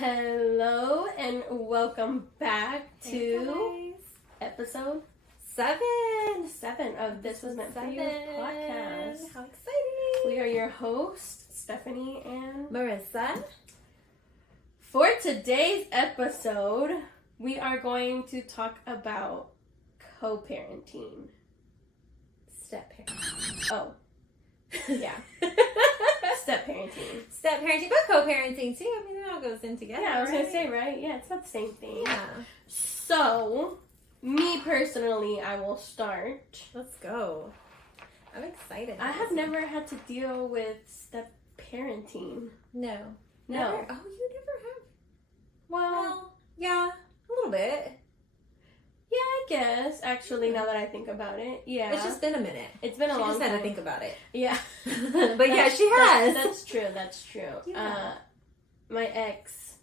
Hello and welcome back to episode 7 of This Was Meant For You podcast. How exciting! We are your hosts, Stephanie and Marissa. For today's episode, we are going to talk about co-parenting. Step-parenting. Oh, yeah. Step-parenting. Step-parenting, but co-parenting too. I mean, it all goes in together. Yeah, I was right? going to say, right? Yeah, it's not the same thing. Yeah. So, me personally, I will start. Let's go. I'm excited. I have never had to deal with step-parenting. No. No. Never? Oh, you never have? Well, Yeah, a little bit. yeah, I guess. Actually, now that I think about it, yeah. It's just been a minute. It's been a long She just time. had to think about it. Yeah. But yeah, she has. That's true. That's true. Yeah. My ex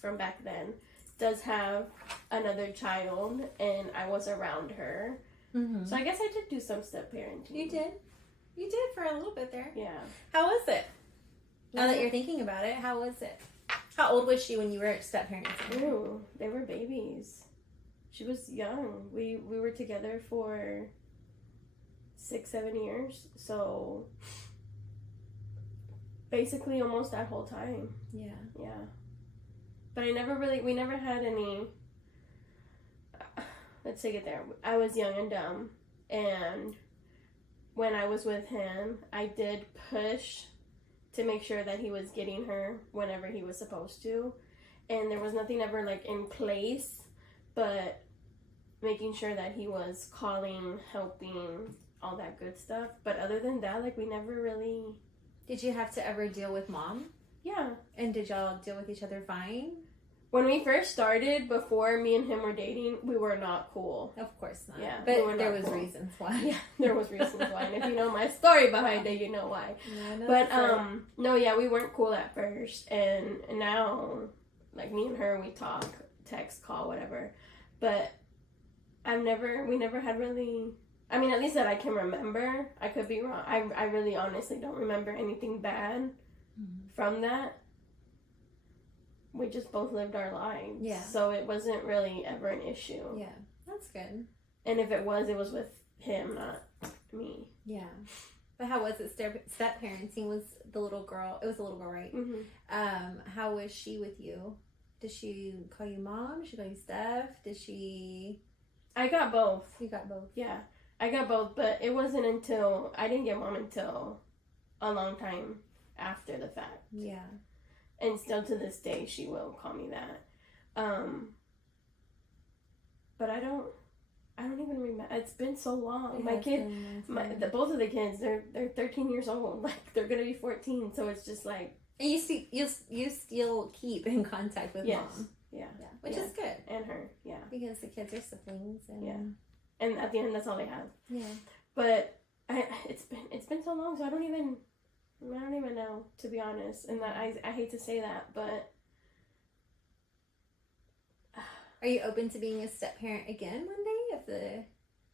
from back then does have another child, and I was around her. Mm-hmm. So I guess I did do some step-parenting. You did? You did for a little bit there. Yeah. How was it? Now that you're thinking about it, how was it? How old was she when you were step-parenting? Ooh, they were babies. She was young. We were together for 6-7 years, so basically almost that whole time. Yeah. Yeah. But we never had any, let's take it there. I was young and dumb, and when I was with him, I did push to make sure that he was getting her whenever he was supposed to, and there was nothing ever like in place, but making sure that he was calling, helping, all that good stuff. But other than that, like, we never really... Did you have to ever deal with mom? Yeah. And did y'all deal with each other fine? When we first started, before me and him were dating, we were not cool. Of course not. Yeah, But we were there not was cool. reasons why. Yeah, there was reasons why. And if you know my story behind it, you know why. No, But, no, yeah, we weren't cool at first. And now, like, me and her, we talk, text, call, whatever. But we never had really... I mean, at least that I can remember. I could be wrong. I really honestly don't remember anything bad from that. We just both lived our lives. Yeah. So it wasn't really ever an issue. Yeah, that's good. And if it was with him, not me. Yeah. But how was it? Step parenting was the little girl. It was a little girl, right? Mm-hmm. How was she with you? Did she call you mom? Did she call you Steph? Did she... I got both. You got both. Yeah. I got both, but it wasn't until... I didn't get mom until a long time after the fact. Yeah. And still to this day, she will call me that. But I don't even remember. It's been so long. My kid, both of the kids, they're 13 years old. Like, they're gonna be 14. So it's just like. And you still keep in contact with mom. Yeah. Which is good. And her. Yeah. Because the kids are siblings. And yeah. And at the end, that's all they have. Yeah. But it's been so long, so I don't even know, to be honest. And that I hate to say that, but. Are you open to being a step-parent again one day?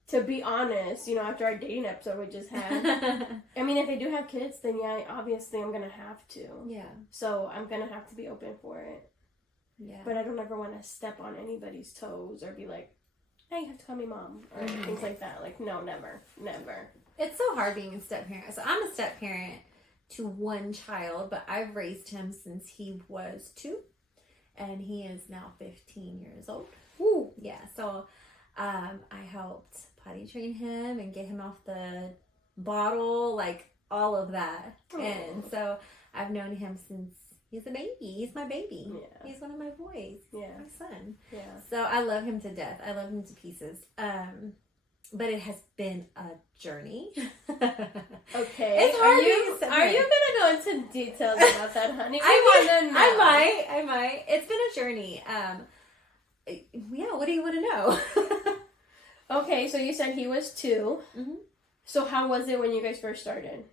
To be honest, after our dating episode we just had, I mean, if they do have kids, then yeah, obviously I'm going to have to. Yeah. So I'm going to have to be open for it. Yeah. But I don't ever want to step on anybody's toes or be like, hey, you have to call me mom, or things like that. Like, no, never. It's so hard being a step-parent. So I'm a step-parent to one child, but I've raised him since he was 2. And he is now 15 years old. Woo! Yeah, so I helped potty train him and get him off the bottle, like all of that. Aww. And so I've known him since he's a baby. He's my baby. Yeah. He's one of my boys. Yeah. My son. Yeah. So I love him to death. I love him to pieces. But it has been a journey. Okay. It's hard. Are you gonna go into details about that, honey? I might. It's been a journey. Yeah. What do you want to know? Okay, so you said he was 2. Mm-hmm. So how was it when you guys first started?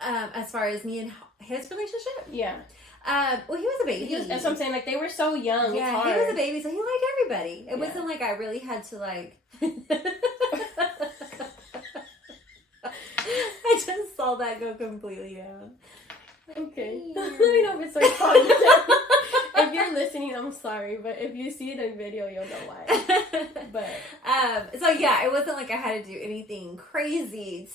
As far as me and his relationship? Yeah. Well, he was a baby. That's what I'm saying. Like, they were so young. Yeah, it's hard. he was a baby, so he liked everybody. It Yeah. wasn't like I really had to, like... I just saw that go completely down. Okay. I know if it's like fun. I'm sorry, but if you see it in video, you'll know why. But so yeah, it wasn't like I had to do anything crazy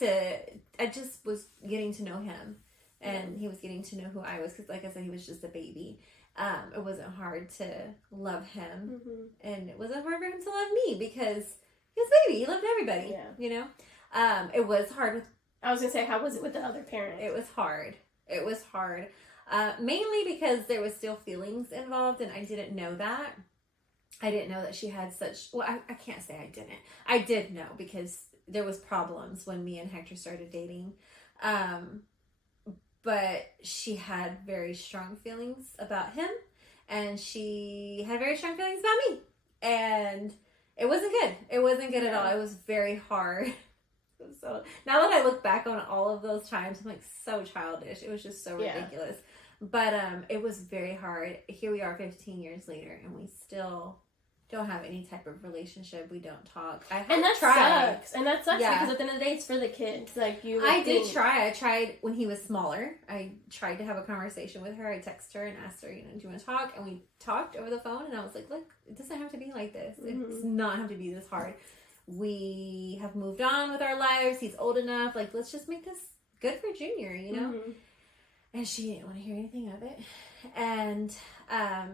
I just was getting to know him, and he was getting to know who I was, because like I said, he was just a baby. It wasn't hard to love him, and it wasn't hard for him to love me, because he was a baby. He loved everybody. Yeah. You know, it was hard with. I was gonna say, how was it with the other parent? It was hard. It was hard, mainly because there was still feelings involved, and I didn't know that. I didn't know that she had such. Well, I can't say I didn't. I did know, because there was problems when me and Hector started dating. But she had very strong feelings about him, and she had very strong feelings about me. And it wasn't good. It wasn't good at all. It was very hard. So now that I look back on all of those times, I'm like, so childish. It was just so ridiculous. But it was very hard. Here we are 15 years later, and we still don't have any type of relationship. We don't talk. And that sucks. And that sucks because at the end of the day, it's for the kids. Like I did try. I tried when he was smaller. I tried to have a conversation with her. I texted her and asked her, do you want to talk? And we talked over the phone. And I was like, look, it doesn't have to be like this. It does not have to be this hard. We have moved on with our lives. He's old enough. Like, let's just make this good for Junior, you know? And she didn't want to hear anything of it. And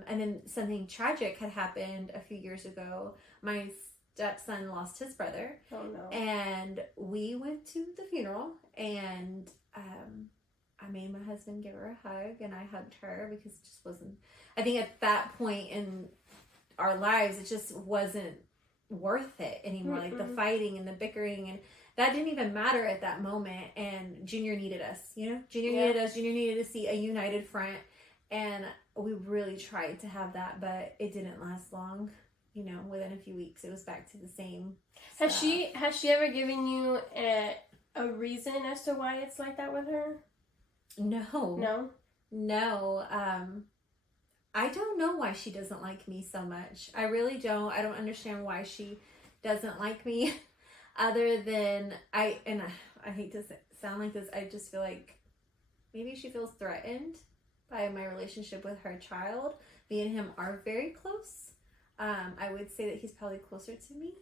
then something tragic had happened a few years ago. My stepson lost his brother. Oh no. And we went to the funeral, and I made my husband give her a hug, and I hugged her, because it just wasn't, I think at that point in our lives, it just wasn't worth it anymore. Like the fighting and the bickering, and that didn't even matter at that moment. And Junior needed us, Junior needed us. Junior needed to see a united front. And we really tried to have that, but it didn't last long. Within a few weeks, it was back to the same Has stuff. she ever given you a reason as to why it's like that with her? No. I don't know why she doesn't like me so much. I really don't. I don't understand why she doesn't like me, other than I hate to sound like this. I just feel like maybe she feels threatened by my relationship with her child. Me and him are very close. I would say that he's probably closer to me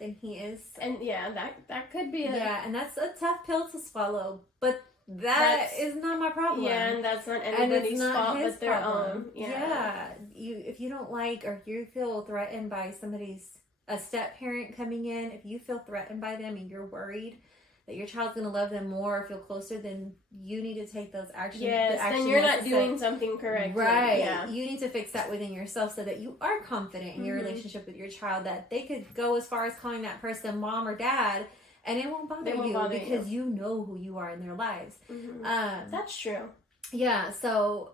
than he is. And that could be and that's a tough pill to swallow, but that is not my problem. Yeah, and that's not anybody's fault but their own. If you don't like, or you feel threatened by a step parent coming in, if you feel threatened by them and you're worried that your child's going to love them more or feel closer, then you need to take those actions. Yes, then you're not doing something correct. Right. Yeah. You need to fix that within yourself, so that you are confident in your relationship with your child, that they could go as far as calling that person mom or dad, and it won't bother you, because you know who you are in their lives. That's true. Yeah, so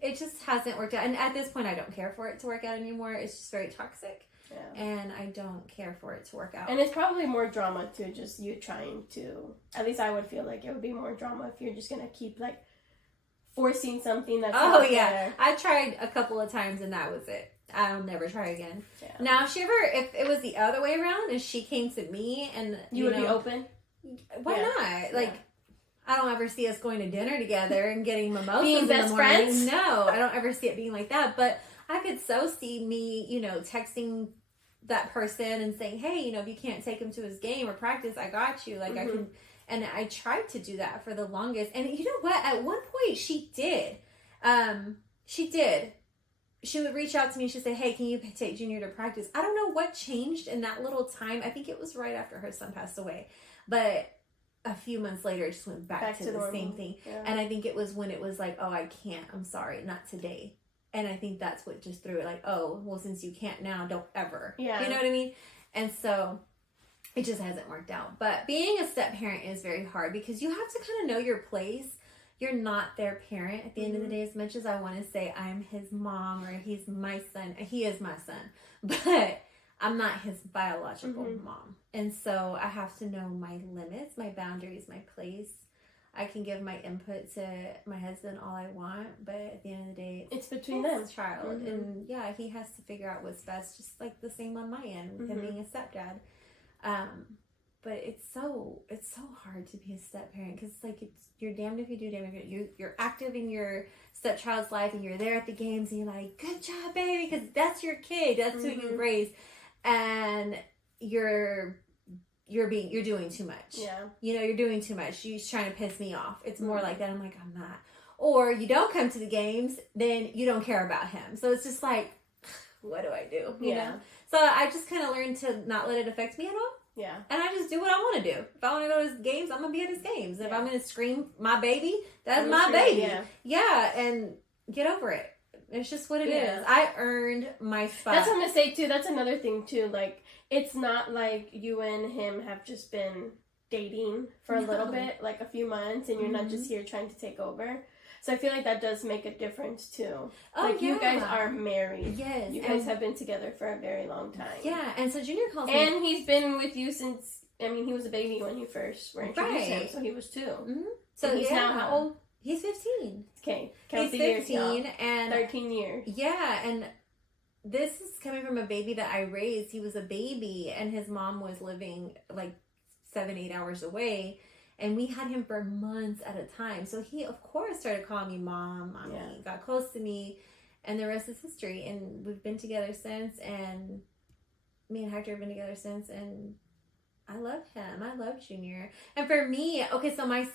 it just hasn't worked out. And at this point, I don't care for it to work out anymore. It's just very toxic. Yeah. And I don't care for it to work out. And it's probably more drama to just you trying to, at least I would feel like it would be more drama if you're just going to keep like forcing something that's not there. I tried a couple of times and that was it. I'll never try again. Yeah. Now, if it was the other way around and she came to me and you would be open? Why not? Like, I don't ever see us going to dinner together and getting mimosas being best friends. No, I don't ever see it being like that. But I could so see me, texting that person and saying, hey, if you can't take him to his game or practice, I got you. Like I can, and I tried to do that for the longest. And you know what? At one point she did. She would reach out to me and she'd say, hey, can you take Junior to practice? I don't know what changed in that little time. I think it was right after her son passed away. But a few months later, it just went back to the same thing. Yeah. And I think it was when it was like, oh, I can't. I'm sorry. Not today. And I think that's what just threw it. Like, oh, well, since you can't now, don't ever. Yeah. You know what I mean? And so it just hasn't worked out. But being a step parent is very hard because you have to kind of know your place. You're not their parent at the end of the day. As much as I want to say I'm his mom or he's my son, he is my son, but I'm not his biological mom. And so I have to know my limits, my boundaries, my place. I can give my input to my husband all I want, but at the end of the day, it's between them. His child. And yeah, he has to figure out what's best, just like the same on my end with him being a stepdad. but it's so hard to be a step parent because it's like you're damned if you do, damned if you do. You're active in your stepchild's life and you're there at the games and you're like, good job, baby, because that's your kid, that's who you raised, and you're doing too much. Yeah. You know, you're doing too much. She's trying to piss me off. It's more like that. I'm like, I'm not. Or you don't come to the games, then you don't care about him. So it's just like, what do I do? You know? So I just kind of learned to not let it affect me at all. Yeah. And I just do what I want to do. If I want to go to his games, I'm going to be at his games. If I'm going to scream my baby, that's my baby. Yeah. And get over it. It's just what it is. I earned my spot. That's what I'm going to say, too. That's another thing, too. Like, it's not like you and him have just been dating for a little bit, like a few months, and you're not just here trying to take over. So I feel like that does make a difference, too. Like, you guys are married. Yes. You guys have been together for a very long time. Yeah, and so Junior calls me. And he's been with you since, I mean, he was a baby when you first were introduced to him, so he was 2. Mm-hmm. So he's now how old? He's 15. Okay. He's 15 and 13 years. Yeah, and this is coming from a baby that I raised. He was a baby, and his mom was living like 7-8 hours away. And we had him for months at a time. So he, of course, started calling me Mom, Mommy, got close to me. And the rest is history. And we've been together since. And me and Hector have been together since. And I love him. I love Junior. And for me, okay, so my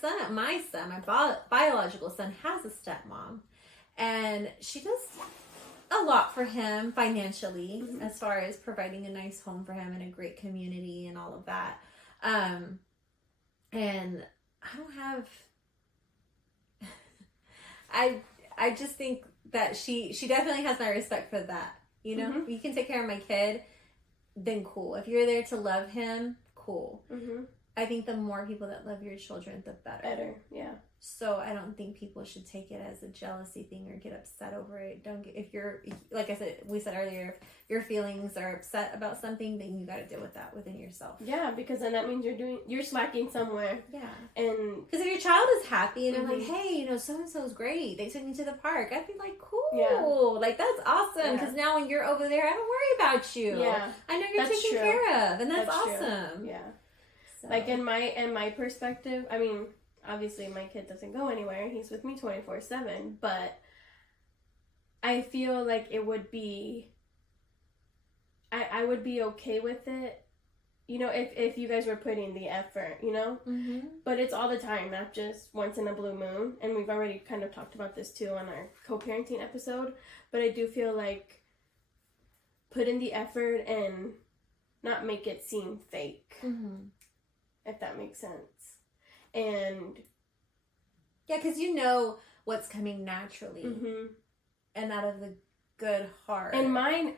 biological son has a stepmom. And she does a lot for him financially, as far as providing a nice home for him and a great community and all of that. And I don't have, I just think that she definitely has my respect for that. You know, you can take care of my kid, then cool. If you're there to love him, cool. I think the more people that love your children, the better. Yeah. So I don't think people should take it as a jealousy thing or get upset over it. If you're, like I said, we said earlier, if your feelings are upset about something, then you got to deal with that within yourself. Yeah, because then that means you're slacking somewhere. Yeah. And because if your child is happy and they're like, hey, you know, so-and-so's great, they took me to the park, I'd be like, cool. Like, that's awesome. Because now when you're over there, I don't worry about you. Yeah. I know you're taken care of. And that's awesome. True. Yeah. So. Like, in my perspective, I mean, obviously my kid doesn't go anywhere. He's with me 24/7. But I feel like it would be... I would be okay with it, you know, if you guys were putting the effort, you know? But it's all the time, not just once in a blue moon. And we've already kind of talked about this, too, on our co-parenting episode. But I do feel like put in the effort and not make it seem fake. If that makes sense. And yeah, because you know what's coming naturally and out of the good heart. And my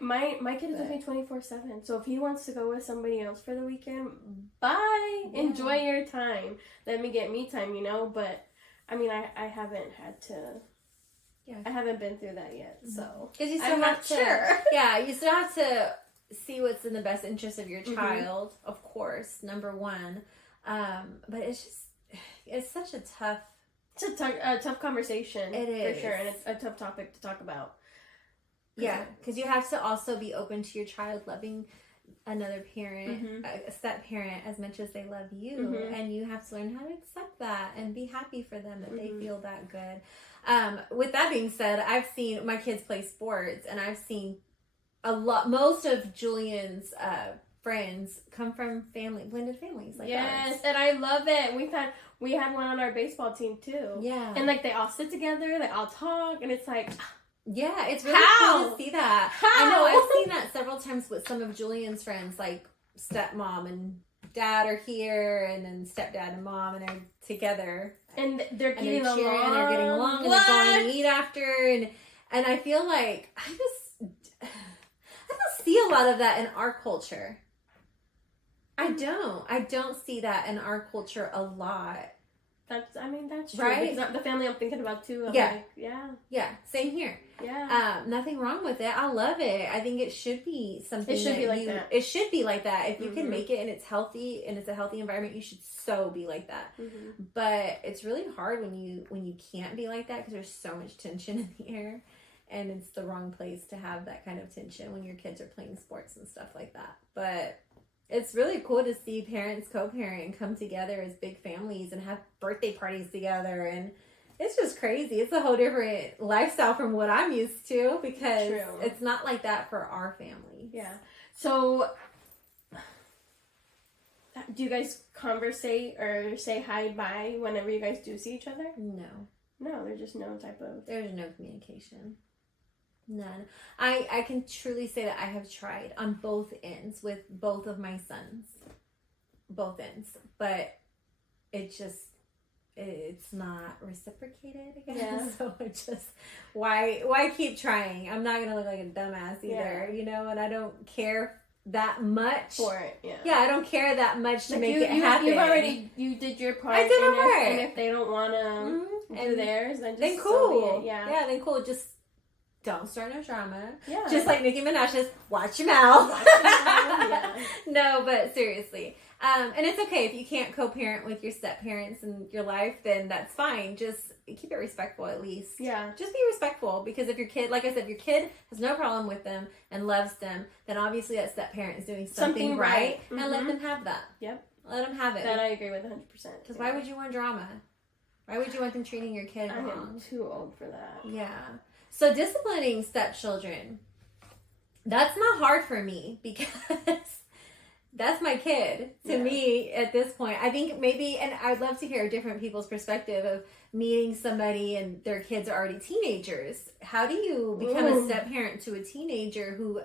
kid is with me 24/7. So if he wants to go with somebody else for the weekend, bye. Yeah. Enjoy your time. Let me get me time, you know. But I mean, I haven't had to. Yeah. I haven't been through that yet. So because you still have to. Yeah, you still have to see what's in the best interest of your child, of course, number one. But it's such a tough... It's a tough conversation. It is. For sure, and it's a tough topic to talk about. Yeah, because you have to also be open to your child loving another parent, a step parent, as much as they love you. And you have to learn how to accept that and be happy for them that they feel that good. With that being said, I've seen my kids play sports, and I've seen most of Julian's friends come from blended families like ours. And I love it. We had one on our baseball team too. Yeah. And like they all sit together, they all talk, and it's like, yeah, it's really cool to see that. I know, I've seen that several times with some of Julian's friends, like stepmom and dad are here, and then stepdad and mom, and they're together. And they're getting along. And they're getting along, and they're going to eat after, and I feel like I don't see a lot of that in our culture. I don't see that in our culture a lot. That's true. Right? Because the family I'm thinking about too. Yeah, same here. Yeah. Nothing wrong with it. I love it. I think it should be something. It should be like that. It should be like that. If you can make it and it's healthy and it's a healthy environment, you should so be like that. But it's really hard when you can't be like that because there's so much tension in the air, and it's the wrong place to have that kind of tension when your kids are playing sports and stuff like that. But It's really cool to see parents co-parent and come together as big families and have birthday parties together, and it's just crazy. It's a whole different lifestyle from what I'm used to, because it's not like that for our family. Yeah. So, do you guys conversate or say hi, bye whenever you guys do see each other? No, there's just no type of... There's no communication. None. I can truly say that I have tried on both ends with both of my sons. Both ends. But it's not reciprocated, I guess. Yeah. So it just, why keep trying? I'm not going to look like a dumbass either, you know, and I don't care that much for it. Yeah, I don't care that much to make it happen. You did your part. I did my part. And if they don't want to do theirs, then cool. So be it. Yeah. Yeah, then cool. Just don't start no drama. Yeah. Just like Nicki Minaj's, watch your mouth. Yeah. No, but seriously. And it's okay if you can't co-parent with your step-parents in your life, then that's fine. Just keep it respectful at least. Yeah. Just be respectful, because if your kid, like I said, if your kid has no problem with them and loves them, then obviously that step-parent is doing something right. Mm-hmm. And let them have that. Yep. Let them have it. That I agree with 100%. Because why would you want drama? Why would you want them treating your kid wrong? I'm too old for that. Yeah. So disciplining stepchildren, that's not hard for me, because that's my kid to me at this point. I think maybe, and I'd love to hear different people's perspective of meeting somebody and their kids are already teenagers. How do you become a step-parent to a teenager who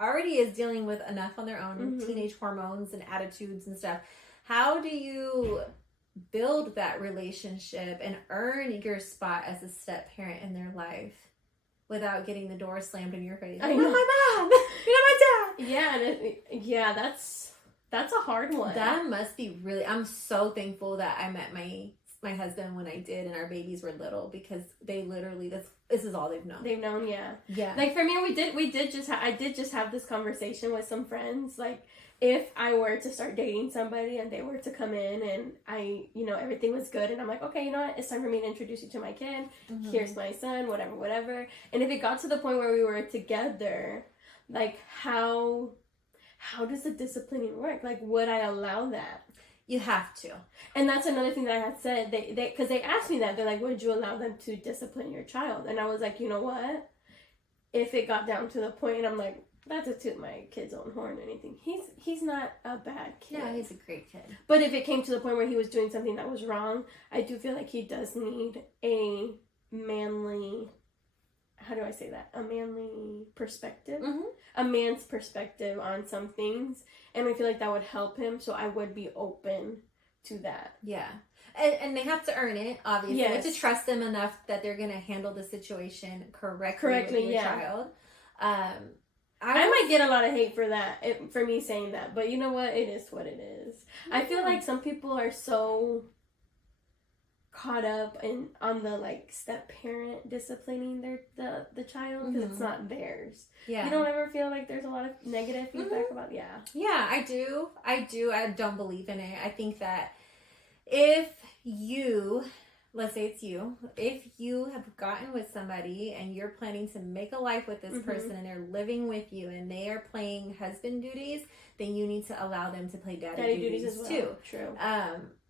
already is dealing with enough on their own, teenage hormones and attitudes and stuff? How do you build that relationship and earn your spot as a step-parent in their life without getting the door slammed in your face? I know. You're my mom! You're not my dad! Yeah, that's a hard one. That must be really... I'm so thankful that I met my husband when I did, and our babies were little, because they literally... This is all they've known. They've known, yeah. Yeah. Like, for me, I did just have this conversation with some friends, like, if I were to start dating somebody and they were to come in and everything was good, and I'm like, okay, you know what, it's time for me to introduce you to my kid. Here's my son, whatever. And if it got to the point where we were together, like, how does the disciplining work? Like, would I allow that? You have to. And that's another thing that I had said. Because they asked me that. They're like, would you allow them to discipline your child? And I was like, you know what? If it got down to the point, and I'm like, not to toot my kid's own horn or anything. He's not a bad kid. Yeah, he's a great kid. But if it came to the point where he was doing something that was wrong, I do feel like he does need a manly... How do I say that? A manly perspective. A man's perspective on some things. And I feel like that would help him. So I would be open to that. Yeah. And they have to earn it, obviously. Yes. You have to trust them enough that they're going to handle the situation correctly with your child. I might get a lot of hate for that, for me saying that. But you know what? It is what it is. Yeah. I feel like some people are so caught up on the like step parent disciplining the child, because it's not theirs. Yeah. You don't ever feel like there's a lot of negative feedback about? Yeah, I do. I don't believe in it. I think that if you, let's say it's you, if you have gotten with somebody and you're planning to make a life with this person, and they're living with you and they are playing husband duties, then you need to allow them to play daddy duties as well. Too. True.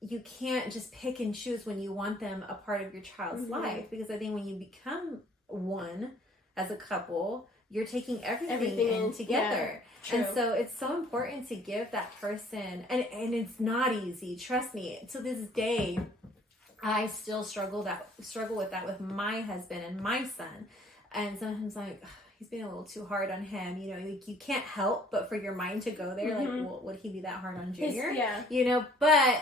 You can't just pick and choose when you want them a part of your child's life, because I think when you become one as a couple, you're taking everything in together. Yeah, and so it's so important to give that person, and it's not easy, trust me. To this day, I still struggle with that with my husband and my son. And sometimes I'm like, he's being a little too hard on him. You know, like, you can't help but for your mind to go there. Like, well, would he be that hard on Junior? Yeah. You know, but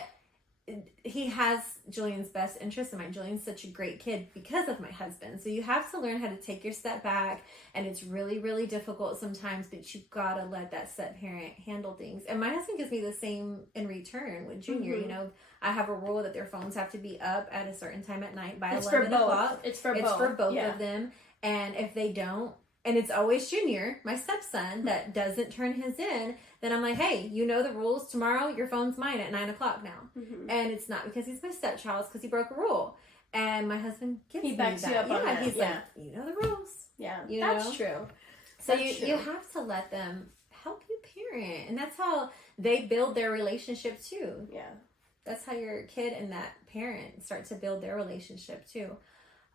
he has Julian's best interest in mind. Julian's such a great kid because of my husband. So you have to learn how to take your step back. And it's really, really difficult sometimes, but you've got to let that step parent handle things. And my husband gives me the same in return with Junior. You know, I have a rule that their phones have to be up at a certain time at night by 11 o'clock. It's for both of them. And if they don't, and it's always Junior, my stepson, that doesn't turn his in, then I'm like, hey, you know the rules. Tomorrow, your phone's mine at 9 o'clock now. And it's not because he's my stepchild, it's because he broke a rule. And my husband gives me that. He backs you up on that. He's like, you know the rules. Yeah, you that's know? true. So you have to let them help you parent. And that's how they build their relationship too. Yeah. That's how your kid and that parent start to build their relationship too.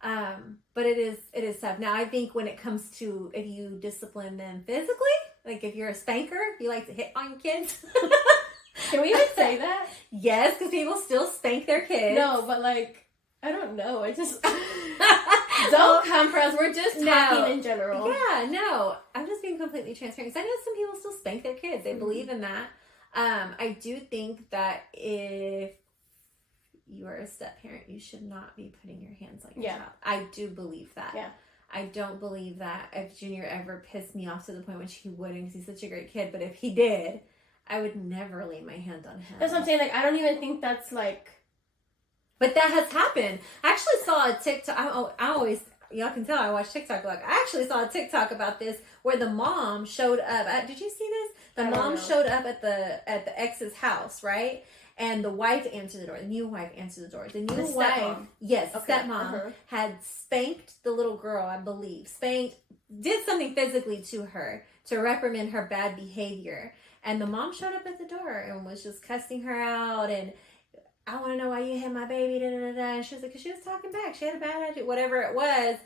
But it is tough. Now, I think when it comes to if you discipline them physically, like if you're a spanker, if you like to hit on your kids. Can we even say that? Yes, because people still spank their kids. No, but like, I don't know. I just don't come for us. We're just talking in general. Yeah, no. I'm just being completely transparent. Because I know some people still spank their kids. They believe in that. I do think that if you are a step parent, you should not be putting your hands on your child. I do believe that. Yeah. I don't believe that if Junior ever pissed me off to the point which he wouldn't, because he's such a great kid, but if he did, I would never lay my hand on him. That's what I'm saying. Like, I don't even think that's like... But that has happened. I actually saw a TikTok. I always... Y'all can tell I watch TikTok a lot. I actually saw a TikTok about this where the mom showed up. Did you see this? The mom showed up at the ex's house, right? And the wife answered the door. The new wife answered the door. The new wife, stepmom. Yes, stepmom had spanked the little girl, I believe. Did something physically to her to reprimand her bad behavior. And the mom showed up at the door and was just cussing her out and, I want to know why you hit my baby, da, da, da, da. And she was like, because she was talking back. She had a bad attitude, whatever it was.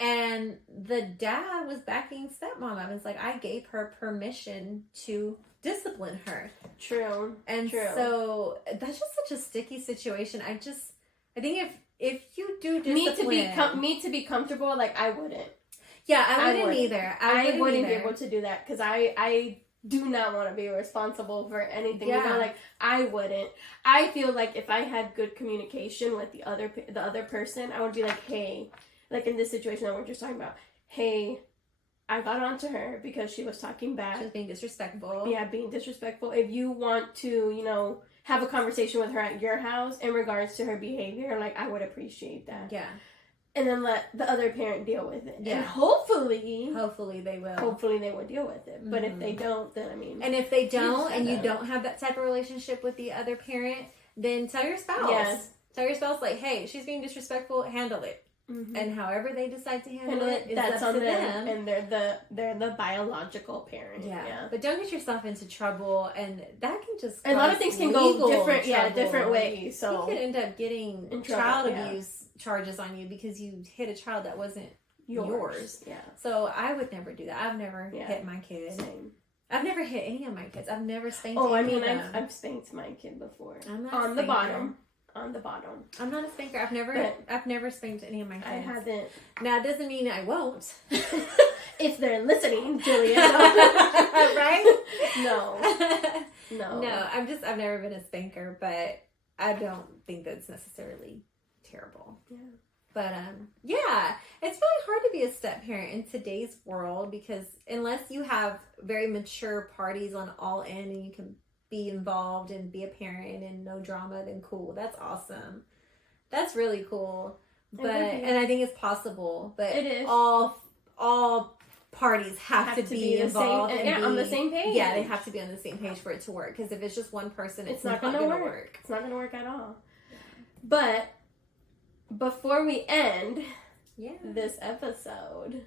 And the dad was backing stepmom. I was like, I gave her permission to discipline her. True. So that's just such a sticky situation. I think if you do discipline... Me to be comfortable, like, I wouldn't. Yeah, I wouldn't either. I wouldn't be able to do that because I do not want to be responsible for anything. Yeah. You know, like, I wouldn't. I feel like if I had good communication with the other person, I would be like, hey, like in this situation that we're just talking about, hey, I got onto her because she was talking back. She was being disrespectful. Yeah, being disrespectful. If you want to, you know, have a conversation with her at your house in regards to her behavior, like, I would appreciate that. Yeah. And then let the other parent deal with it. Yeah. And hopefully they will. Hopefully they will deal with it. But if they don't, then I mean... And if they don't, and you don't have that type of relationship with the other parent, then tell your spouse. Yes. Tell your spouse, like, hey, she's being disrespectful, handle it. Mm-hmm. And however they decide to handle it is that's up on to them. And they're the biological parent. Yeah. But don't get yourself into trouble, and that can just... A lot of things can go different ways. So you could end up getting child abuse charges on you because you hit a child that wasn't yours. Yeah. So I would never do that. I've never hit my kid. Same. I've never hit any of my kids. I've never spanked I've spanked my kid before. I'm not on the bottom. On the bottom. I'm not a spanker. I've never spanked any of my kids. I haven't. Now, it doesn't mean I won't. If they're listening, Julia. Right? No. No, I've never been a spanker, but I don't think that's necessarily terrible. Yeah. But, yeah, it's really hard to be a step parent in today's world because unless you have very mature parties on all end and you can be involved and be a parent and no drama, then cool. That's awesome. That's really cool. But and I think it's possible, but it is. All parties have to be involved on the same page. Yeah, they have to be on the same page for it to work. Because if it's just one person, it's not going to work. It's not going to work at all. Yeah. But before we end this episode,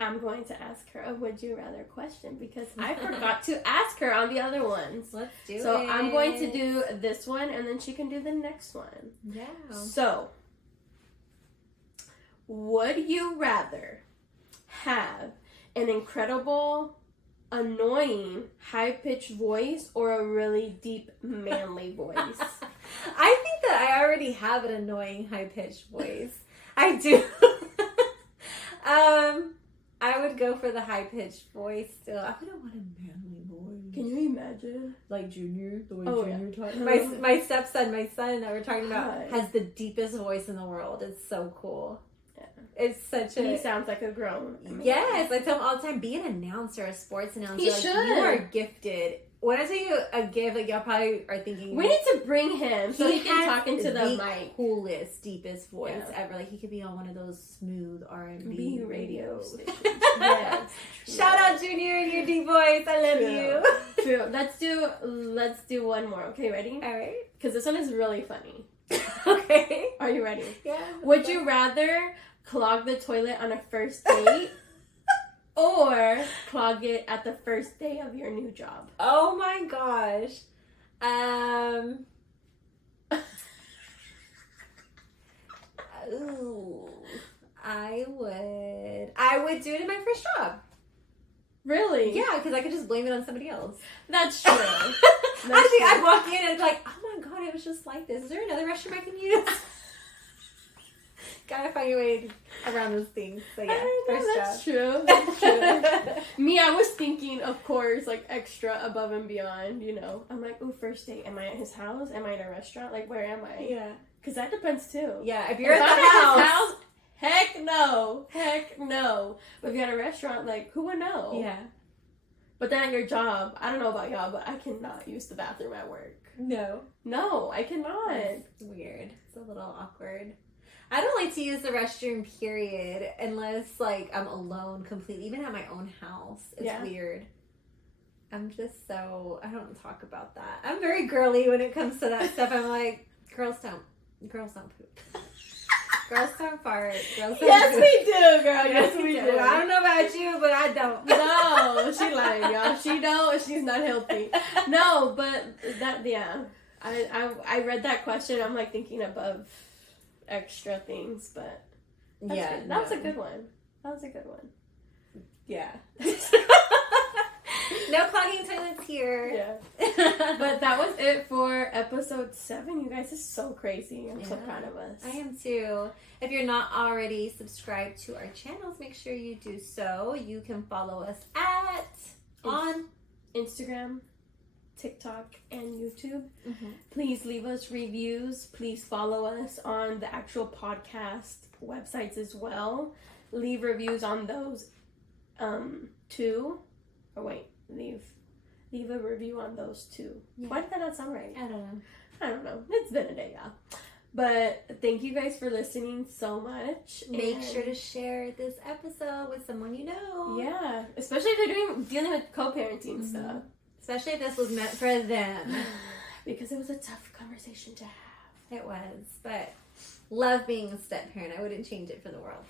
I'm going to ask her a would you rather question because I forgot to ask her on the other ones. Let's do it. So I'm going to do this one and then she can do the next one. Yeah. So, would you rather have an incredible, annoying, high-pitched voice or a really deep, manly voice? I think that I already have an annoying, high-pitched voice. I do. I would go for the high-pitched voice still. I wouldn't want a manly voice. Can you imagine? Like Junior, the way Junior talks. My stepson, my son that we're talking about, has the deepest voice in the world. It's so cool. Yeah. It's such a... He sounds like a grown man. Yes, I tell him all the time, be an announcer, a sports announcer. He should. You are gifted. When I tell you a gift, like y'all probably are thinking, we need to bring him so he can talk into the mic. Coolest, deepest voice ever. Like he could be on one of those smooth R&B radio stations. Yes. Shout out Junior and your deep voice. I love you. True. Let's do one more. Okay, ready? All right. Because this one is really funny. Okay. Are you ready? Yeah. Would you rather clog the toilet on a first date Or clog it at the first day of your new job. Oh my gosh. Ooh, I would do it in my first job. Really? Yeah, because I could just blame it on somebody else. That's true. I'd walk in and be like, oh my god, it was just like this. Is there another restroom I can use? Gotta find a way around those things. So yeah, that's true. That's true. Me, I was thinking, of course, like extra above and beyond, you know. I'm like, ooh, first date. Am I at his house? Am I in a restaurant? Like, where am I? Yeah. Because that depends too. Yeah, if you're If at I'm the his house. heck no. Heck no. But if you're at a restaurant, like, who would know? Yeah. But then at your job, I don't know about y'all, but I cannot use the bathroom at work. No. No, I cannot. It's weird. It's a little awkward. I don't like to use the restroom, period, unless, like, I'm alone completely. Even at my own house. It's weird. I'm just so... I don't talk about that. I'm very girly when it comes to that stuff. I'm like, girls don't poop. Girls don't fart. Girls don't Yes, poop. we do, girl. Yes, we do. I don't know about you, but I don't. No, she lying, y'all. She don't. She's not healthy. No, but that, yeah. I read that question. I'm like thinking above extra things, but that's good. That was a good one. That was a good one. Yeah. No clogging toilets here. Yeah. But that was it for episode 7. You guys are so crazy. I'm so proud of us. I am too. If you're not already subscribed to our channels, make sure you do so. You can follow us on Instagram, TikTok, and YouTube. Mm-hmm. Please leave us reviews. Please follow us on the actual podcast websites as well. Leave reviews on those too. Oh wait, leave a review on those too. Yeah. Why did that not sound right? I don't know. It's been a day, y'all. But thank you guys for listening so much. Make sure to share this episode with someone you know. Yeah, especially if they're dealing with co-parenting stuff. Especially if this was meant for them. Because it was a tough conversation to have. It was, but love being a step parent. I wouldn't change it for the world.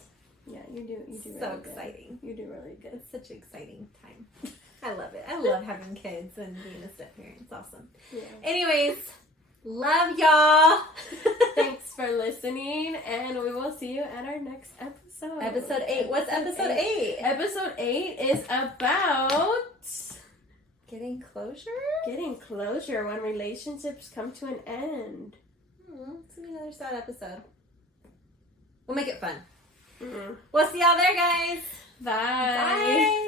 Yeah, you do So really exciting. Good. You do really good. It's such an exciting time. I love it. I love having kids and being a step parent. It's awesome. Yeah. Anyways, love y'all. Thanks for listening, and we will see you at our next episode. Episode 8. What's episode 8? Episode 8 is about getting closure? Getting closure when relationships come to an end. It's gonna be another sad episode. We'll make it fun. Mm-hmm. We'll see y'all there, guys. Bye. Bye.